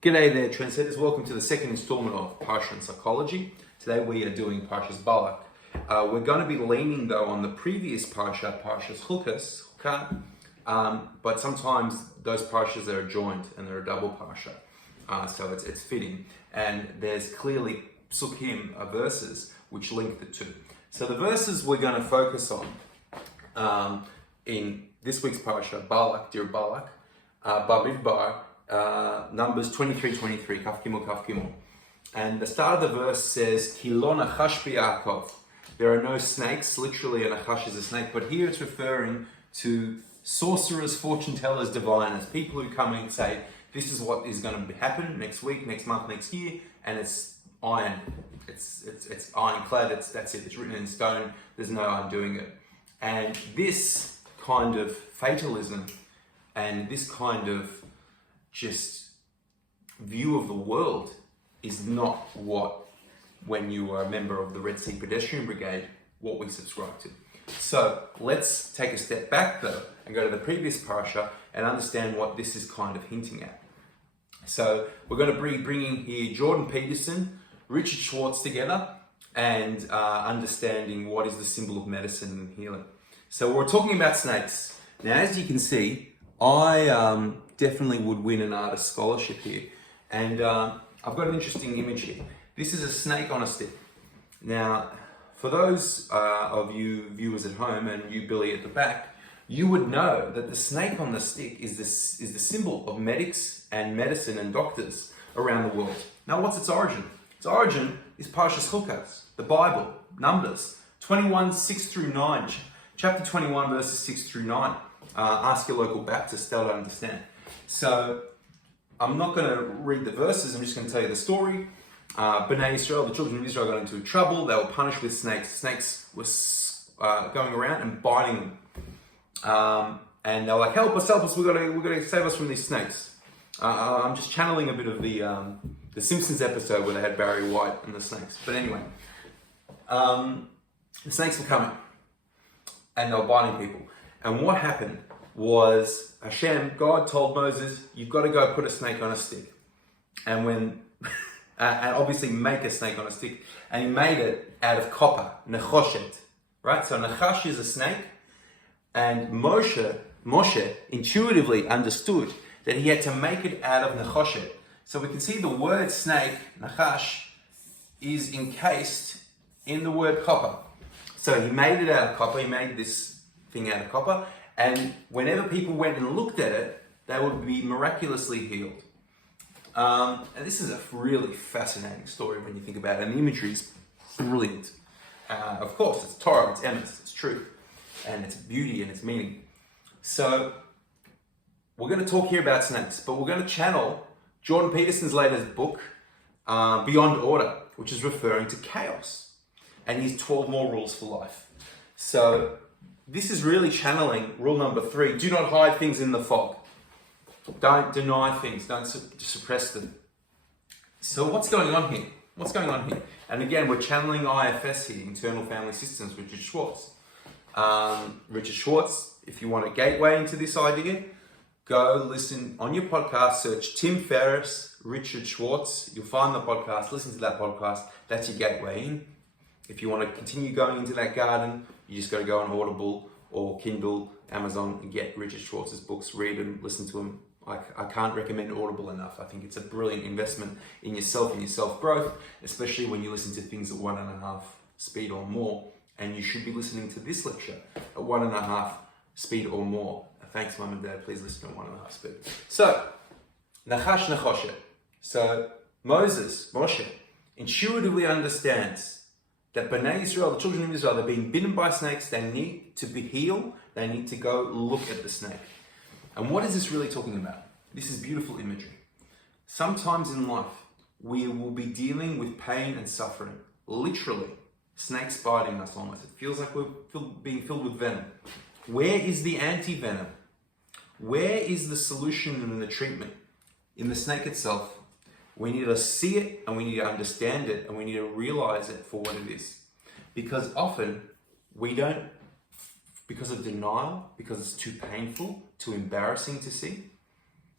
G'day there, trendsetters. Welcome to the second installment of Parsha and Psychology. Today we are doing Parsha's Balak. We're going to be leaning though on the previous Parsha, Parsha's Chukas, but sometimes those Parshas are joined and they're a double Parsha, so it's fitting. And there's clearly psukim, verses, which link the two. So the verses we're going to focus on in this week's Parsha, Balak, dear Balak, Bamidbar, Numbers 23:23, Kaf Gimel. And the start of the verse says, Ki lo nachash b'Yaakov. There are no snakes. Literally, a nachash is a snake, but here it's referring to sorcerers, fortune tellers, diviners, people who come and say, this is what is going to happen next week, next month, next year, and it's iron. It's ironclad. That's it. It's written in stone. There's no undoing it. And this kind of fatalism and this kind of just view of the world is not what, when you are a member of the Red Sea Pedestrian Brigade, what we subscribe to. So let's take a step back though and go to the previous Parsha and understand what this is kind of hinting at. So we're going to be bringing here Jordan Peterson, Richard Schwartz together and understanding what is the symbol of medicine and healing. So we're talking about snakes. Now, as you can see, I definitely would win an artist scholarship here. And I've got an interesting image here. This is a snake on a stick. Now, for those of you viewers at home and you, Billy, at the back, you would know that the snake on the stick is the symbol of medics and medicine and doctors around the world. Now, what's its origin? Its origin is Parshas Chukas, the Bible, Numbers 21, 6 through 9. Chapter 21, verses 6 through 9. Ask your local Baptist, they'll understand. So, I'm not going to read the verses, I'm just going to tell you the story. Bnei Israel, the children of Israel, got into trouble. They were punished with snakes. Snakes were going around and biting them. And they were like, help us, we've got to save us from these snakes. I'm just channeling a bit of the Simpsons episode where they had Barry White and the snakes. But anyway, the snakes were coming and they were biting people. And what happened was God told Moses, you've got to go put a snake on a stick. And and obviously make a snake on a stick. And he made it out of copper, nechoshet, right? So nechash is a snake. And Moshe intuitively understood that he had to make it out of nechoshet. So we can see the word snake, nachash, is encased in the word copper. So he made it out of copper, he made this thing out of copper, and whenever people went and looked at it, they would be miraculously healed. And this is a really fascinating story when you think about it, and the imagery is brilliant. Of course, it's Torah, it's emes, it's truth, and it's beauty and it's meaning. So we're going to talk here about snakes, but we're going to channel Jordan Peterson's latest book, Beyond Order, which is referring to chaos, and his 12 more rules for life. So this is really channeling rule number 3. Do not hide things in the fog. Don't deny things. Don't suppress them. So what's going on here? What's going on here? And again, we're channeling IFS here, Internal Family Systems, Richard Schwartz. Richard Schwartz, if you want a gateway into this idea, go listen on your podcast, search Tim Ferriss, Richard Schwartz. You'll find the podcast. Listen to that podcast. That's your gateway in. If you want to continue going into that garden, you just got to go on Audible or Kindle, Amazon, and get Richard Schwartz's books, read them, listen to them. I can't recommend Audible enough. I think it's a brilliant investment in yourself and your self-growth, especially when you listen to things at 1.5 speed or more. And you should be listening to this lecture at 1.5 speed or more. Thanks, Mum and Dad. Please listen at 1.5 speed. So, nachash nechoshet. So, Moshe, intuitively understands that Bnei Israel, the children of Israel, they're being bitten by snakes. They need to be healed. They need to go look at the snake. And what is this really talking about? This is beautiful imagery. Sometimes in life, we will be dealing with pain and suffering. Literally, snakes biting us almost. It feels like we're being filled with venom. Where is the anti-venom? Where is the solution and the treatment? In the snake itself. We need to see it and we need to understand it and we need to realize it for what it is. Because often we don't, because of denial, because it's too painful, too embarrassing to see,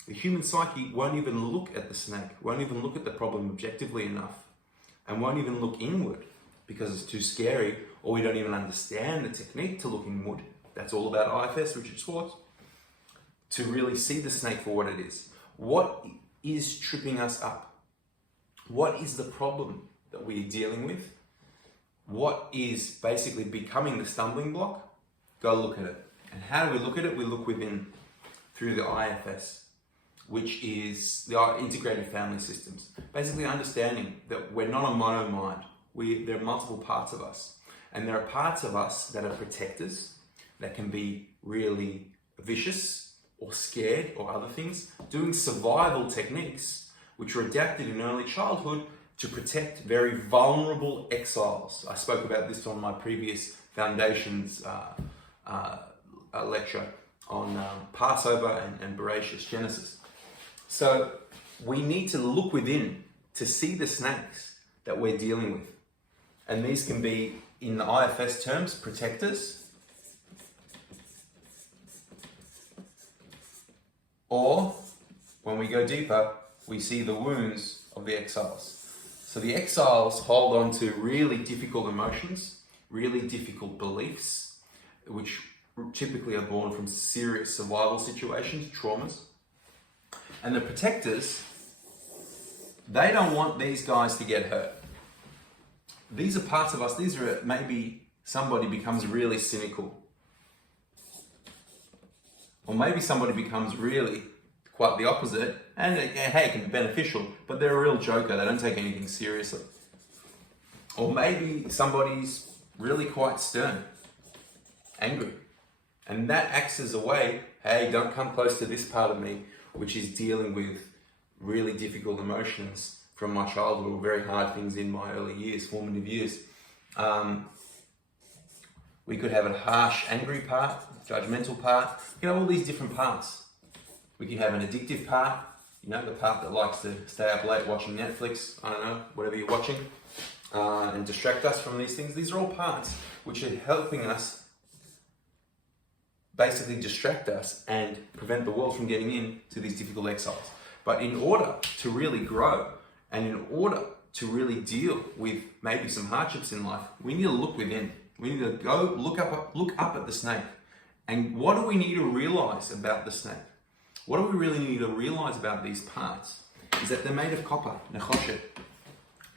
The human psyche won't even look at the snake, won't even look at the problem objectively enough, and won't even look inward because it's too scary, or we don't even understand the technique to look inward. That's all about IFS, Richard Schwartz, to really see the snake for what it is. What is tripping us up? What is the problem that we're dealing with? What is basically becoming the stumbling block? Go look at it. And how do we look at it? We look within through the IFS, which is the integrated family systems. Basically understanding that we're not a mono mind. There are multiple parts of us. And there are parts of us that are protectors, that can be really vicious or scared or other things, doing survival techniques, which were adapted in early childhood to protect very vulnerable exiles. I spoke about this on my previous Foundations lecture on Passover and Bereshit, Genesis. So we need to look within to see the snakes that we're dealing with. And these can be, in the IFS terms, protectors, or when we go deeper, we see the wounds of the exiles. So the exiles hold on to really difficult emotions, really difficult beliefs, which typically are born from serious survival situations, traumas. And the protectors, they don't want these guys to get hurt. These are parts of us, these are maybe somebody becomes really cynical. Or maybe somebody becomes really quite the opposite, and hey, it can be beneficial, but they're a real joker, they don't take anything seriously. Or maybe somebody's really quite stern, angry, and that acts as a way, hey, don't come close to this part of me, which is dealing with really difficult emotions from my childhood or very hard things in my early years, formative years. We could have a harsh, angry part, judgmental part, all these different parts. We can have an addictive part, the part that likes to stay up late watching Netflix, I don't know, whatever you're watching, and distract us from these things. These are all parts which are helping us basically distract us and prevent the world from getting into these difficult exiles. But in order to really grow, and in order to really deal with maybe some hardships in life, we need to look within. We need to go look up at the snake. And what do we need to realize about the snake? What do we really need to realize about these parts? Is that they're made of copper, nechoshet.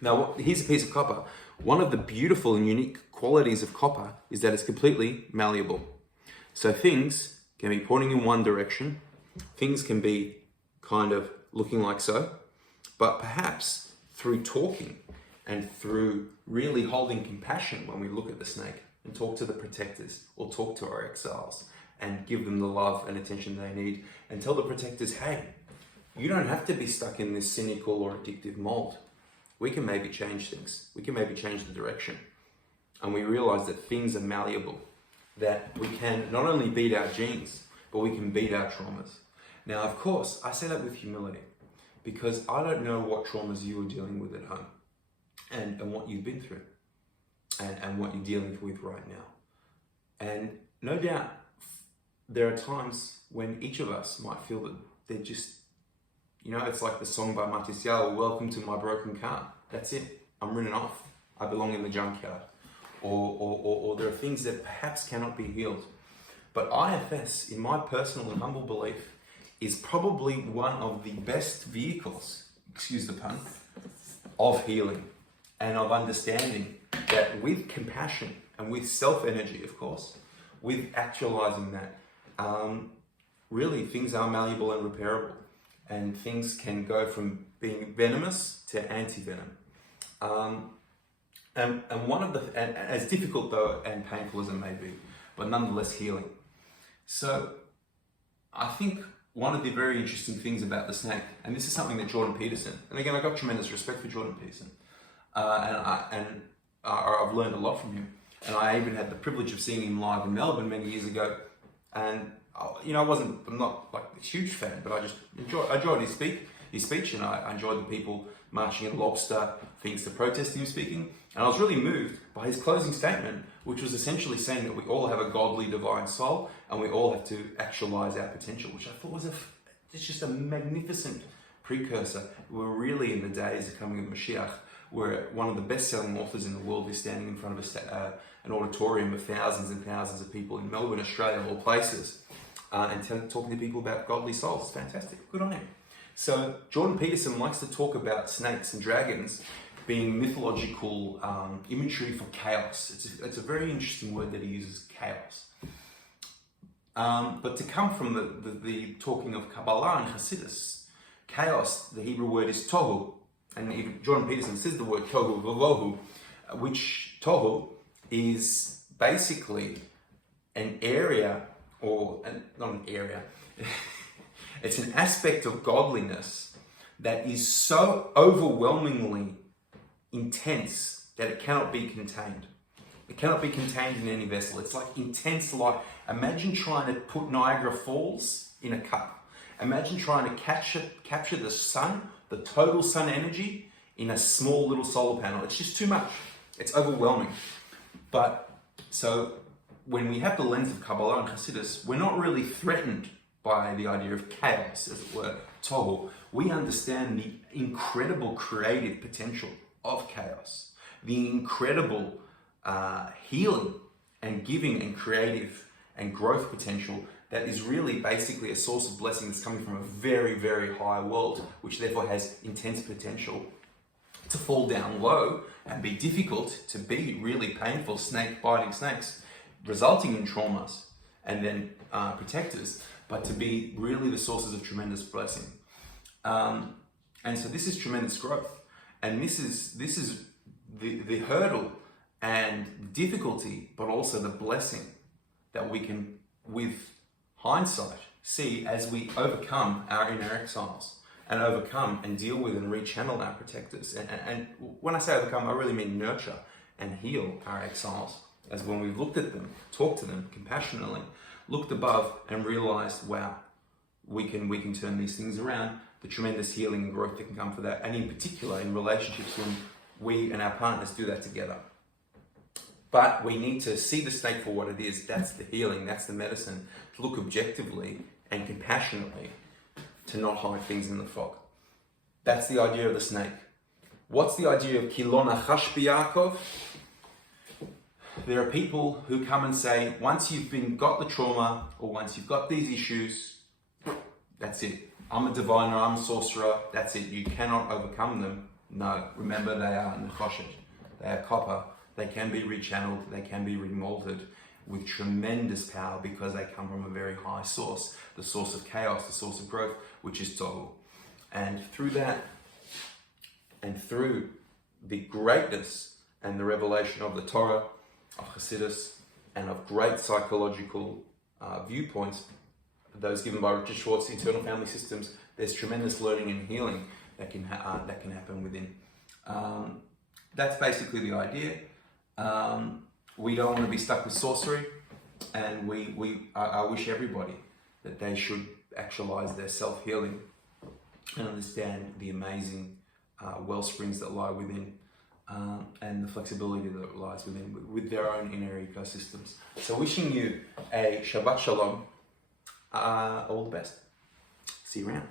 Now, here's a piece of copper. One of the beautiful and unique qualities of copper is that it's completely malleable. So things can be pointing in one direction. Things can be kind of looking like so. But perhaps through talking and through really holding compassion when we look at the snake and talk to the protectors or talk to our exiles and give them the love and attention they need and tell the protectors, hey, you don't have to be stuck in this cynical or addictive mold. We can maybe change things. We can maybe change the direction. And we realize that things are malleable, that we can not only beat our genes, but we can beat our traumas. Now, of course, I say that with humility because I don't know what traumas you are dealing with at home and what you've been through and what you're dealing with right now. And no doubt, there are times when each of us might feel that they're just, it's like the song by Matisiel, welcome to my broken car. That's it. I'm written off. I belong in the junkyard. Or there are things that perhaps cannot be healed. But IFS, in my personal and humble belief, is probably one of the best vehicles, excuse the pun, of healing and of understanding that with compassion and with self-energy, of course, with actualizing that, really things are malleable and repairable, and things can go from being venomous to anti-venom. And one of the, and as difficult though and painful as it may be, but nonetheless healing. So I think one of the very interesting things about the snake, and this is something that Jordan Peterson, and again, I've got tremendous respect for Jordan Peterson, and I've learned a lot from him. And I even had the privilege of seeing him live in Melbourne many years ago. And I'm not like a huge fan, but I just enjoyed his speech, and I enjoyed the people marching in Lobster, things to protest him speaking. And I was really moved by his closing statement, which was essentially saying that we all have a godly divine soul and we all have to actualize our potential, which I thought was a it's just a magnificent precursor. We're really in the days of coming of Mashiach, where one of the best-selling authors in the world is standing in front of an auditorium of thousands and thousands of people in Melbourne, Australia, of all places, and talking to people about godly souls. It's fantastic. Good on him. So Jordan Peterson likes to talk about snakes and dragons being mythological imagery for chaos. It's a very interesting word that he uses, chaos. But to come from the talking of Kabbalah and Hasidus, chaos, the Hebrew word is tohu. And even Jordan Peterson says the word tohu vavohu, which tohu is basically an area, not an area, it's an aspect of godliness that is so overwhelmingly intense that it cannot be contained. It cannot be contained in any vessel. It's like intense light. Imagine trying to put Niagara Falls in a cup. Imagine trying to capture the sun, the total sun energy, in a small little solar panel. It's just too much. It's overwhelming. But so when we have the lens of Kabbalah and Hasidus, we're not really threatened by the idea of chaos, as it were, tohu. We understand the incredible creative potential of chaos, the incredible healing and giving and creative and growth potential that is really basically a source of blessing that's coming from a very, very high world, which therefore has intense potential to fall down low and be difficult, to be really painful, biting snakes, resulting in traumas and then protectors, but to be really the sources of tremendous blessing. And so this is tremendous growth. And this is the hurdle and difficulty, but also the blessing that we can, with hindsight, see as we overcome our inner exiles and overcome and deal with and rechannel our protectors. And when I say overcome, I really mean nurture and heal our exiles, as when we've looked at them, talked to them compassionately, looked above and realized, wow, we can turn these things around, the tremendous healing and growth that can come for that, and in particular in relationships when we and our partners do that together. But we need to see the snake for what it is. That's the healing, that's the medicine, to look objectively and compassionately, to not hide things in the fog. That's the idea of the snake. What's the idea of Kilon Achash B'Yakov? There are people who come and say, once you've got the trauma, or once you've got these issues, that's it. I'm a diviner, I'm a sorcerer, that's it. You cannot overcome them. No, remember they are nechoshet. They are copper. They can be rechanneled, they can be remolded with tremendous power because they come from a very high source, the source of chaos, the source of growth, which is tohu. And through that, and through the greatness and the revelation of the Torah, of Hasidus, and of great psychological viewpoints, those given by Richard Schwartz, Internal Family Systems, there's tremendous learning and healing that can happen within. That's basically the idea. We don't want to be stuck with sorcery, and I wish everybody that they should actualize their self-healing and understand the amazing well springs that lie within, and the flexibility that lies within with their own inner ecosystems. So wishing you a Shabbat Shalom, all the best. See you around.